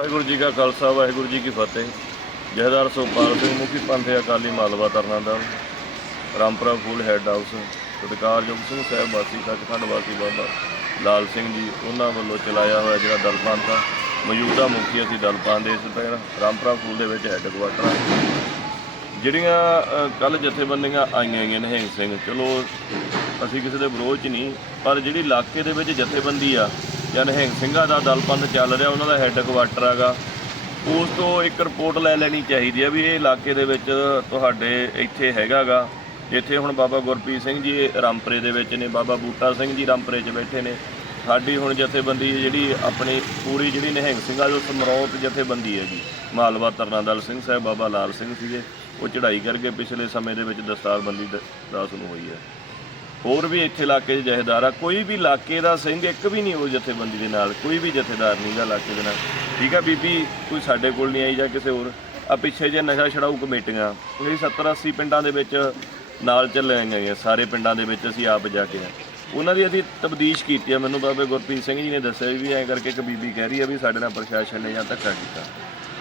ਵਾਹਿਗੁਰੂ ਜੀ ਕਾ ਖਾਲਸਾ, ਵਾਹਿਗੁਰੂ ਜੀ ਕੀ ਫਤਿਹ। ਜਹਦਾਰ ਸੁਖਪਾਲ ਸਿੰਘ, ਮੁਖੀ ਪੰਥ ਅਕਾਲੀ ਮਾਲਵਾ ਤਰਨਾ ਦਲ, ਰਾਮਪੁਰਾ ਫੂਲ ਹੈੱਡ ਹਾਊਸ, ਸਤਿਕਾਰਯੋਗ ਸਿੰਘ ਸਾਹਿਬ ਵਾਸੀ ਸੱਚਖੰਡ ਵਾਸੀ ਬਾਬਾ ਲਾਲ ਸਿੰਘ ਜੀ, ਉਹਨਾਂ ਵੱਲੋਂ ਚਲਾਇਆ ਹੋਇਆ ਜਿਹੜਾ ਦਲ ਪੰਥ ਆ, ਮੌਜੂਦਾ ਮੁਖੀ ਅਸੀਂ ਦਲ ਪੰਥ ਦੇ ਇਸ ਤਰ੍ਹਾਂ ਰਾਮਪੁਰਾ ਫੂਲ ਦੇ ਵਿੱਚ ਹੈੱਡ ਕੁਆਟਰ। ਜਿਹੜੀਆਂ ਕੱਲ ਜਥੇਬੰਦੀਆਂ ਆਈਆਂ ਗਈਆਂ ਨਿਹੰਗ ਸਿੰਘ, ਚਲੋ, ਅਸੀਂ ਕਿਸੇ ਦੇ ਵਿਰੋਧ 'ਚ ਨਹੀਂ, ਪਰ ਜਿਹੜੀ ਇਲਾਕੇ ਦੇ ਵਿੱਚ ਜਥੇਬੰਦੀ ਆ ਜਾਂ ਨਿਹੰਗ ਸਿੰਘਾਂ ਦਾ ਦਲਪੰਥ ਚੱਲ ਰਿਹਾ, ਉਹਨਾਂ ਦਾ ਹੈੱਡ ਕੁਆਟਰ ਹੈਗਾ, ਉਸ ਤੋਂ ਇੱਕ ਰਿਪੋਰਟ ਲੈ ਲੈਣੀ ਚਾਹੀਦੀ ਹੈ ਵੀ ਇਹ ਇਲਾਕੇ ਦੇ ਵਿੱਚ ਤੁਹਾਡੇ ਇੱਥੇ ਹੈਗਾਗਾ, ਜਿੱਥੇ ਹੁਣ ਬਾਬਾ ਗੁਰਪ੍ਰੀਤ ਸਿੰਘ ਜੀ ਰਾਮਪਰੇ ਦੇ ਵਿੱਚ ਨੇ, ਬਾਬਾ ਬੂਟਾ ਸਿੰਘ ਜੀ ਰਾਮਪਰੇ 'ਚ ਬੈਠੇ ਨੇ, ਸਾਡੀ ਹੁਣ ਜਥੇਬੰਦੀ ਜਿਹੜੀ ਆਪਣੀ ਪੂਰੀ ਜਿਹੜੀ ਨਿਹੰਗ ਸਿੰਘਾਂ ਜੋ ਸਮਰੌਤ ਜਥੇਬੰਦੀ ਹੈਗੀ। ਮਾਲਵਾ ਤਰਨਾ ਦਲ ਸਿੰਘ ਸਾਹਿਬ, ਬਾਬਾ ਲਾਲ ਸਿੰਘ ਸੀਗੇ, ਉਹ ਚੜ੍ਹਾਈ ਕਰਕੇ ਪਿਛਲੇ ਸਮੇਂ ਦੇ ਵਿੱਚ ਦਸਤਾਰਬੰਦੀ ਦ- ਦਾਸ ਨੂੰ ਹੋਈ ਹੈ। ਹੋਰ ਵੀ ਇੱਥੇ ਇਲਾਕੇ 'ਚ ਜਥੇਦਾਰ ਆ। ਕੋਈ ਵੀ ਇਲਾਕੇ ਦਾ ਸਿੰਘ ਇੱਕ ਵੀ ਨਹੀਂ ਉਹ ਜਥੇਬੰਦੀ ਦੇ ਨਾਲ, ਕੋਈ ਵੀ ਜਥੇਦਾਰ ਨਹੀਂ ਨਹੀਂਗਾ ਇਲਾਕੇ ਦੇ ਨਾਲ। ਠੀਕ ਆ ਬੀਬੀ, ਕੋਈ ਸਾਡੇ ਕੋਲ ਨਹੀਂ ਆਈ ਜਾਂ ਕਿਸੇ ਹੋਰ। ਆ ਪਿੱਛੇ ਜੇ ਨਸ਼ਾ ਛਡਾਊ ਕਮੇਟੀਆਂ, ਇਹ 70 80 ਪਿੰਡਾਂ ਦੇ ਵਿੱਚ ਨਾਲ ਚੱਲੇ ਗਈਆਂ। ਸਾਰੇ ਪਿੰਡਾਂ ਦੇ ਵਿੱਚ ਅਸੀਂ ਆਪ ਜਾ ਕੇ ਉਹਨਾਂ ਦੀ ਅਸੀਂ ਤਬਦੀਸ਼ ਕੀਤੀ ਆ। ਮੈਨੂੰ ਬਾਬੇ ਗੁਰਪ੍ਰੀਤ ਸਿੰਘ ਜੀ ਨੇ ਦੱਸਿਆ ਵੀ ਐਂ ਕਰਕੇ ਇੱਕ ਬੀਬੀ ਕਹਿ ਰਹੀ ਆ ਵੀ ਸਾਡੇ ਨਾਲ ਪ੍ਰਸ਼ਾਸਨ ਨੇ ਜਾਂ ਧੱਕਾ ਕੀਤਾ।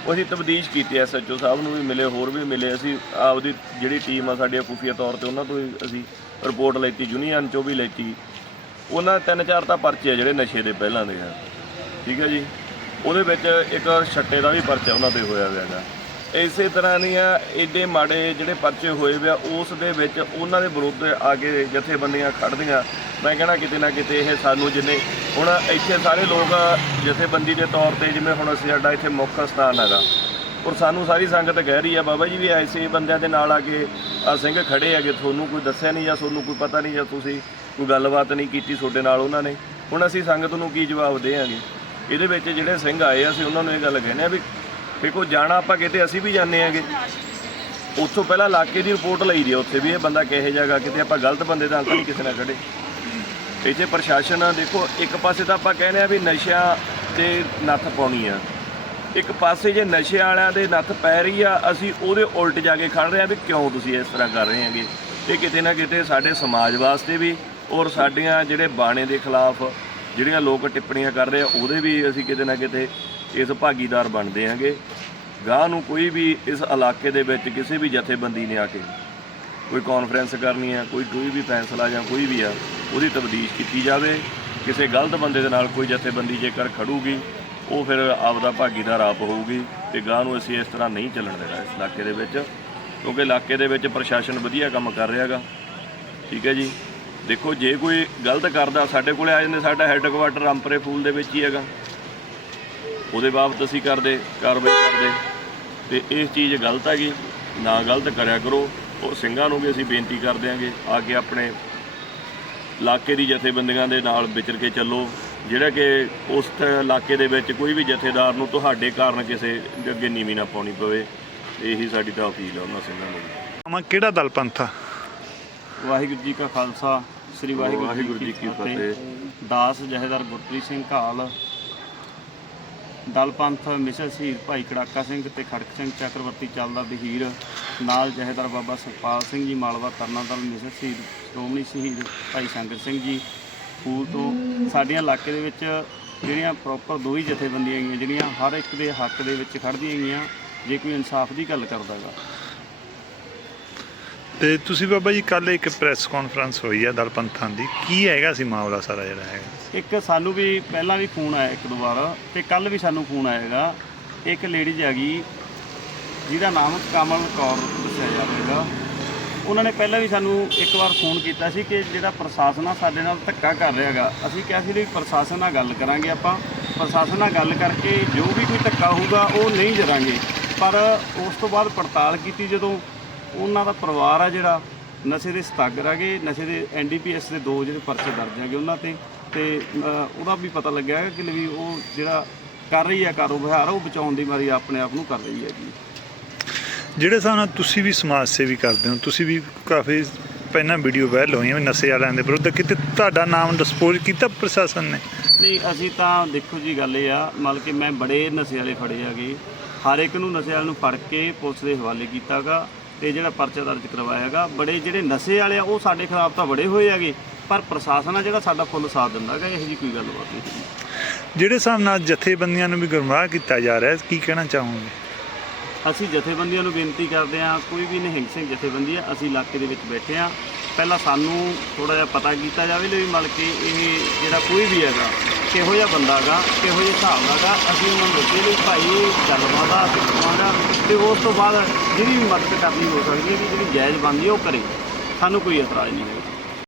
ਉਹ ਅਸੀਂ ਤਬਦੀਸ਼ ਕੀਤੀ ਐਸਐਚਓ ਸਾਹਿਬ ਨੂੰ ਵੀ ਮਿਲੇ, ਹੋਰ ਵੀ ਮਿਲੇ। ਅਸੀਂ ਆਪਦੀ ਜਿਹੜੀ ਟੀਮ ਆ ਸਾਡੀ ਖੁਫੀਆ ਤੌਰ ਤੇ ਉਹਨਾਂ ਤੋਂ ਵੀ ਅਸੀਂ ਰਿਪੋਰਟ ਲੈਤੀ, ਯੂਨੀਅਨ ਚੋਂ ਵੀ ਲੈਤੀ। ਉਹਨਾਂ ਤਿੰਨ ਚਾਰ ਤਾਂ ਪਰਚੇ ਆ ਜਿਹੜੇ ਨਸ਼ੇ ਦੇ ਪਹਿਲਾਂ ਦੇ ਆ। ਠੀਕ ਹੈ ਜੀ? ਉਹਦੇ ਵਿੱਚ ਇੱਕ ਛੱਟੇ ਦਾ ਵੀ ਪਰਚਾ ਉਹਨਾਂ ਤੇ ਹੋਇਆ ਹੋਇਆ ਇਸੇ ਤਰ੍ਹਾਂ ਦੀਆਂ ਏਡੇ ਮਾੜੇ ਜਿਹੜੇ ਪਰਚੇ ਹੋਏ ਵਿਆ ਉਸ ਦੇ ਵਿੱਚ ਉਹਨਾਂ ਦੇ ਵਿਰੁੱਧ ਆ ਕੇ ਜਥੇਬੰਦੀਆਂ ਖੜਦੀਆਂ ਮੈਂ ਕਹਿਣਾ ਕਿਤੇ ਨਾ ਕਿਤੇ ਇਹ ਸਾਨੂੰ ਜਿੰਨੇ ਹੁਣ ਇੱਥੇ ਸਾਰੇ ਲੋਕ ਜਥੇਬੰਦੀ ਦੇ ਤੌਰ ਤੇ ਜਿਵੇਂ ਹੁਣ ਅਸੀਂ ਸਾਡਾ ਇੱਥੇ ਮੁੱਖ ਸਥਾਨ ਹੈਗਾ ਔਰ ਸਾਨੂੰ ਸਾਰੀ ਸੰਗਤ ਕਹਿ ਰਹੀ ਆ ਬਾਬਾ ਜੀ ਵੀ ਐਸੇ ਬੰਦਿਆਂ ਦੇ ਨਾਲ ਆ ਕੇ ਆ ਸਿੰਘ ਖੜੇ ਹੈਗੇ ਤੁਹਾਨੂੰ ਕੋਈ ਦੱਸਿਆ ਨਹੀਂ ਜਾਂ ਤੁਹਾਨੂੰ ਕੋਈ ਪਤਾ ਨਹੀਂ ਜਾਂ ਤੁਸੀਂ ਕੋਈ ਗੱਲਬਾਤ ਨਹੀਂ ਕੀਤੀ ਤੁਹਾਡੇ ਨਾਲ ਉਹਨਾਂ ਨੇ। ਹੁਣ ਅਸੀਂ ਸੰਗਤ ਨੂੰ ਕੀ ਜਵਾਬ ਦੇਵਾਂਗੇ? ਇਹਦੇ ਵਿੱਚ ਜਿਹੜੇ ਸਿੰਘ ਆਏ ਆ, ਅਸੀਂ ਉਹਨਾਂ ਨੂੰ ਇਹ ਗੱਲ ਕਹਿੰਦੇ ਆ ਵੀ ਦੇਖੋ ਜਾਣਾ ਆਪਾਂ ਕਿਤੇ, ਅਸੀਂ ਵੀ ਜਾਂਦੇ ਆਂਗੇ। ਉੱਥੋਂ ਪਹਿਲਾਂ ਇਲਾਕੇ ਦੀ ਰਿਪੋਰਟ ਲਈ ਦੀ ਆ ਉੱਥੇ ਵੀ ਇਹ ਬੰਦਾ ਕਿਹੋ ਜਗ੍ਹਾ ਕਿਤੇ ਆਪਾਂ ਗਲਤ ਬੰਦੇ ਦਾ ਅੰਕਲ ਨਹੀਂ ਕਿਸੇ ਨਾਲ ਖੜੇ ਇੱਥੇ ਪ੍ਰਸ਼ਾਸਨ ਆ, ਦੇਖੋ, ਇੱਕ ਪਾਸੇ ਤਾਂ ਆਪਾਂ ਕਹਿੰਦੇ ਆ ਵੀ ਨਸ਼ਿਆਂ ਤੇ ਨੱਥ ਪਾਉਣੀ ਆ। ਇੱਕ ਪਾਸੇ ਜੇ ਨਸ਼ੇ ਵਾਲਿਆਂ ਦੇ ਨੱਥ ਪੈ ਰਹੀ ਆ, ਅਸੀਂ ਉਹਦੇ ਉਲਟ ਜਾ ਕੇ ਖੜ ਰਹੇ ਆ ਵੀ ਕਿਉਂ ਤੁਸੀਂ ਇਸ ਤਰ੍ਹਾਂ ਕਰ ਰਹੇ ਹੈਗੇ? ਇਹ ਕਿਤੇ ਨਾ ਕਿਤੇ ਸਾਡੇ ਸਮਾਜ ਵਾਸਤੇ ਵੀ ਔਰ ਸਾਡੀਆਂ ਜਿਹੜੇ ਬਾਣੇ ਦੇ ਖਿਲਾਫ ਜਿਹੜੀਆਂ ਲੋਕ ਟਿੱਪਣੀਆਂ ਕਰ ਰਹੇ ਆ, ਉਹਦੇ ਵੀ ਅਸੀਂ ਕਿਤੇ ਨਾ ਕਿਤੇ ਇਸ ਭਾਗੀਦਾਰ ਬਣਦੇ ਹਾਂਗੇ। ਗਾਹ ਨੂੰ ਕੋਈ ਵੀ ਇਸ ਇਲਾਕੇ ਦੇ ਵਿੱਚ ਕਿਸੇ ਵੀ ਜਥੇਬੰਦੀ ਨੇ ਆ ਕੇ ਕੋਈ ਕਾਨਫਰੰਸ ਕਰਨੀ ਹੈ ਕੋਈ ਕੋਈ ਵੀ ਫੈਸਲਾ ਜਾਂ ਕੋਈ ਵੀ ਆ, ਉਹਦੀ ਤਬਦੀਸ਼ ਕੀਤੀ ਜਾਵੇ। ਕਿਸੇ ਗਲਤ ਬੰਦੇ ਦੇ ਨਾਲ ਕੋਈ ਜਥੇਬੰਦੀ ਜੇਕਰ ਖੜੂਗੀ, ਉਹ ਫਿਰ ਆਪਦਾ ਭਾਗੀਦਾਰ ਆਪ ਹੋਊਗੀ ਤੇ ਗਾਹ ਨੂੰ ਅਸੀਂ ਇਸ ਤਰ੍ਹਾਂ ਨਹੀਂ ਚੱਲਣ ਦੇਣਾ ਇਸ ਇਲਾਕੇ ਦੇ ਵਿੱਚ, ਕਿਉਂਕਿ ਇਲਾਕੇ ਦੇ ਵਿੱਚ ਪ੍ਰਸ਼ਾਸਨ ਵਧੀਆ ਕੰਮ ਕਰ ਰਿਹਾ ਹੈਗਾ। ਠੀਕ ਹੈ ਜੀ? ਦੇਖੋ, ਜੇ ਕੋਈ ਗਲਤ ਕਰਦਾ, ਸਾਡੇ ਕੋਲੇ ਆ ਜਾਂਦੇ, ਸਾਡਾ ਹੈੱਡਕੁਆਟਰ ਰਾਮਪੁਰੇ ਫੂਲ ਦੇ ਵਿੱਚ ਹੀ ਹੈਗਾ। ਉਹਦੇ ਬਾਬਤ ਅਸੀਂ ਕਰਦੇ ਕਾਰਵਾਈ ਕਰਦੇ। ਤੇ ਇਸ ਚੀਜ਼ ਗਲਤ ਹੈਗੀ ਨਾ ਗਲਤ ਕਰਿਆ ਕਰੋ। ਉਹ ਸਿੰਘਾਂ ਨੂੰ ਵੀ ਅਸੀਂ ਬੇਨਤੀ ਕਰ ਦਿਆਂਗੇ ਆ ਕੇ ਆਪਣੇ ਇਲਾਕੇ ਦੀ ਜਥੇਬੰਦੀਆਂ ਦੇ ਨਾਲ ਵਿਚਰ ਕੇ ਚੱਲੋ। ਜਿਹੜਾ ਕਿ ਉਸ ਇਲਾਕੇ ਦੇ ਵਿੱਚ ਕੋਈ ਵੀ ਜਥੇਦਾਰ ਨੂੰ ਤੁਹਾਡੇ ਕਾਰਨ ਕਿਸੇ ਦੇ ਅੱਗੇ ਨੀਵੀਂ ਨਾ ਪਾਉਣੀ ਪਵੇ ਇਹੀ ਸਾਡੀ ਤਾਂ ਅਪੀਲ ਹੈ ਉਹਨਾਂ ਸਿੰਘਾਂ ਨੂੰ। ਆਮਾ ਕਿਹੜਾ ਦਲ ਪੰਥ ਆ? ਵਾਹਿਗੁਰੂ ਜੀ ਕਾ ਖਾਲਸਾ ਸ੍ਰੀ ਵਾਹਿਗੁਰੂ ਵਾਹਿਗੁਰੂ ਜੀ ਕੀ ਫਤਿਹ। ਦਾਸ ਜਹੇਦਾਰ ਗੁਰਪ੍ਰੀਤ ਸਿੰਘ ਘਾਲ ਦਲ ਪੰਥ ਮਿਸਲ ਸ਼ਹੀਦ ਭਾਈ ਕੜਾਕਾ ਸਿੰਘ ਤੇ ਖੜਕ ਸਿੰਘ ਚੱਕਰਵਰਤੀ ਚੱਲਦਾ ਬਹੀਰ, ਨਾਲ ਜਹੇਦਾਰ ਬਾਬਾ ਸੁਖਪਾਲ ਸਿੰਘ ਜੀ, ਮਾਲਵਾ ਤਰਨਾ ਦਲ ਮਿਸਲ ਸ਼ਹੀਦ ਸ਼੍ਰੋਮਣੀ ਸ਼ਹੀਦ ਭਾਈ ਸੰਗਤ ਸਿੰਘ ਜੀ ਫੂਲ ਤੋਂ ਸਾਡੀਆਂ ਇਲਾਕੇ ਦੇ ਵਿੱਚ ਜਿਹੜੀਆਂ ਪ੍ਰੋਪਰ ਦੋ ਹੀ ਜਥੇਬੰਦੀਆਂ ਹੈਗੀਆਂ, ਜਿਹੜੀਆਂ ਹਰ ਇੱਕ ਦੇ ਹੱਕ ਦੇ ਵਿੱਚ ਖੜਦੀਆਂ ਹੈਗੀਆਂ, ਜੇ ਕੋਈ ਇਨਸਾਫ ਦੀ ਗੱਲ ਕਰਦਾ ਗਾ। ਤੇ ਤੁਸੀਂ ਬਾਬਾ ਜੀ ਕੱਲ ਇੱਕ ਪ੍ਰੈਸ ਕਾਨਫਰੰਸ ਹੋਈ ਆ ਦਲ ਪੰਥਾਂ ਦੀ। ਕੀ ਹੈਗਾ ਸੀ ਮਾਮਲਾ ਸਾਰਾ ਜਿਹੜਾ ਹੈਗਾ? ਇੱਕ ਸਾਨੂੰ ਵੀ ਪਹਿਲਾਂ ਵੀ ਫੋਨ ਆਇਆ ਇੱਕ ਦੋ ਵਾਰ, ਤੇ ਕੱਲ ਵੀ ਸਾਨੂੰ ਫੋਨ ਆਏਗਾ ਇੱਕ ਲੇਡੀਜ਼ ਹੈਗੀ, ਜਿਹਦਾ ਨਾਮ ਕਮਲ ਕੌਰ ਦੱਸਿਆ ਜਾਵੇਗਾ ਉਹਨਾਂ ਨੇ ਪਹਿਲਾਂ ਵੀ ਸਾਨੂੰ ਇੱਕ ਵਾਰ ਫੋਨ ਕੀਤਾ ਸੀ ਕਿ ਜਿਹੜਾ ਪ੍ਰਸ਼ਾਸਨ ਆ ਸਾਡੇ ਨਾਲ ਧੱਕਾ ਕਰ ਰਿਹਾ ਹੈਗਾ। ਅਸੀਂ ਕਿਹਾ ਸੀ ਵੀ ਪ੍ਰਸ਼ਾਸਨ ਨਾਲ ਗੱਲ ਕਰਾਂਗੇ ਆਪਾਂ। ਪ੍ਰਸ਼ਾਸਨ ਨਾਲ ਗੱਲ ਕਰਕੇ ਜੋ ਵੀ ਕੋਈ ਧੱਕਾ ਹੋਊਗਾ, ਉਹ ਨਹੀਂ ਜਰਾਂਗੇ। ਪਰ ਉਸ ਤੋਂ ਬਾਅਦ ਪੜਤਾਲ ਕੀਤੀ ਜਦੋਂ ਉਹਨਾਂ ਦਾ ਪਰਿਵਾਰ ਆ ਜਿਹੜਾ ਨਸ਼ੇ ਦੇ ਸਤੱਗਰ ਹੈਗੇ ਨਸ਼ੇ ਦੇ ਐਨਡੀਪੀਐਸ ਦੇ ਦੋ ਜਿਹੜੇ ਪਰਚੇ ਦਰਜ ਹੈਗੇ ਉਹਨਾਂ ਤੇ ਤੇ ਉਹਦਾ ਵੀ ਪਤਾ ਲੱਗਿਆ ਕਿ ਵੀ ਉਹ ਜਿਹੜਾ ਕਰ ਰਹੀ ਹੈ ਕਾਰੋਬਾਰ ਉਹ ਬਚਾਉਣ ਦੀ ਮਾਰੀ ਆਪਣੇ ਆਪ ਨੂੰ ਕਰ ਰਹੀ ਹੈ ਜੀ ਜਿਹੜੇ ਹਿਸਾਬ ਨਾਲ ਤੁਸੀਂ ਵੀ ਸਮਾਜ ਸੇਵੀ ਕਰਦੇ ਹੋ ਤੁਸੀਂ ਵੀ ਕਾਫੀ ਪਹਿਲਾਂ ਵੀਡੀਓ ਵਾਇਰਲ ਹੋਈਆਂ ਨਸ਼ੇ ਵਾਲਿਆਂ ਦੇ ਵਿਰੁੱਧ ਕਿਤੇ ਤੁਹਾਡਾ ਨਾਮ ਡਿਸਪੋਜ਼ ਕੀਤਾ ਪ੍ਰਸ਼ਾਸਨ ਨੇ? ਨਹੀਂ ਅਸੀਂ ਤਾਂ ਦੇਖੋ ਜੀ ਗੱਲ ਇਹ ਆ ਮਤਲਬ ਕਿ ਮੈਂ ਬੜੇ ਨਸ਼ੇ ਵਾਲੇ ਫੜੇ ਹੈਗੇ। ਹਰ ਇੱਕ ਨੂੰ ਨਸ਼ੇ ਵਾਲੇ ਨੂੰ ਫੜ ਕੇ ਪੁਲਿਸ ਦੇ ਹਵਾਲੇ ਕੀਤਾਗਾ ਤੇ ਜਿਹੜਾ ਪਰਚਾ ਦਰਜ ਕਰਵਾਇਆ ਹੈਗਾ ਬੜੇ ਜਿਹੜੇ ਨਸ਼ੇ ਵਾਲੇ ਆ ਉਹ ਸਾਡੇ ਖਿਲਾਫ ਤਾਂ ਬੜੇ ਹੋਏ ਹੈਗੇ ਪਰ ਪ੍ਰਸ਼ਾਸਨ ਆ ਜਿਹੜਾ ਸਾਡਾ ਫੁੱਲ ਸਾਥ ਦਿੰਦਾ ਹੈਗਾ ਇਹੋ ਜੀ ਕੋਈ ਗੱਲਬਾਤ ਨਹੀਂ ਜਿਹੜੇ ਹਿਸਾਬ ਨਾਲ ਜਥੇਬੰਦੀਆਂ ਨੂੰ ਵੀ ਗੁੰਮਰਾਹ ਕੀਤਾ ਜਾ ਰਿਹਾ ਹੈ ਕੀ ਕਹਿਣਾ ਚਾਹੋਗੇ? ਅਸੀਂ ਜਥੇਬੰਦੀਆਂ ਨੂੰ ਬੇਨਤੀ ਕਰਦੇ ਹਾਂ ਕੋਈ ਵੀ ਨਿਹੰਗ ਸਿੰਘ ਜਥੇਬੰਦੀ ਹੈ ਅਸੀਂ ਇਲਾਕੇ ਦੇ ਵਿੱਚ ਬੈਠੇ ਹਾਂ। ਪਹਿਲਾਂ ਸਾਨੂੰ ਥੋੜਾ ਜਿਹਾ ਪਤਾ ਕੀਤਾ ਜਾਵੇ ਲਈ ਮਤਲਬ ਕਿ ਇਹ ਜਿਹੜਾ ਕੋਈ ਵੀ ਹੈਗਾ ਕਿਹੋ ਜਿਹਾ ਬੰਦਾ ਹੈਗਾ ਕਿਹੋ ਜਿਹੇ ਹਿਸਾਬ ਦਾ ਹੈਗਾ ਅਸੀਂ ਉਹਨਾਂ ਨੂੰ ਦੱਸਿਆ ਵੀ ਭਾਈ ਗੱਲਬਾਤ ਆ ਅਸੀਂ ਕਰਾਂਗਾ ਤੇ ਉਸ ਤੋਂ ਬਾਅਦ ਜਿਹੜੀ ਵੀ ਮਦਦ ਕਰਨੀ ਹੋ ਸਕਦੀ ਹੈ ਕਿ ਜਿਹੜੀ ਜਾਇਜ਼ ਬਣਦੀ ਹੈ, ਉਹ ਕਰੇ। ਸਾਨੂੰ ਕੋਈ ਇਤਰਾਜ਼ ਨਹੀਂ ਹੈਗਾ।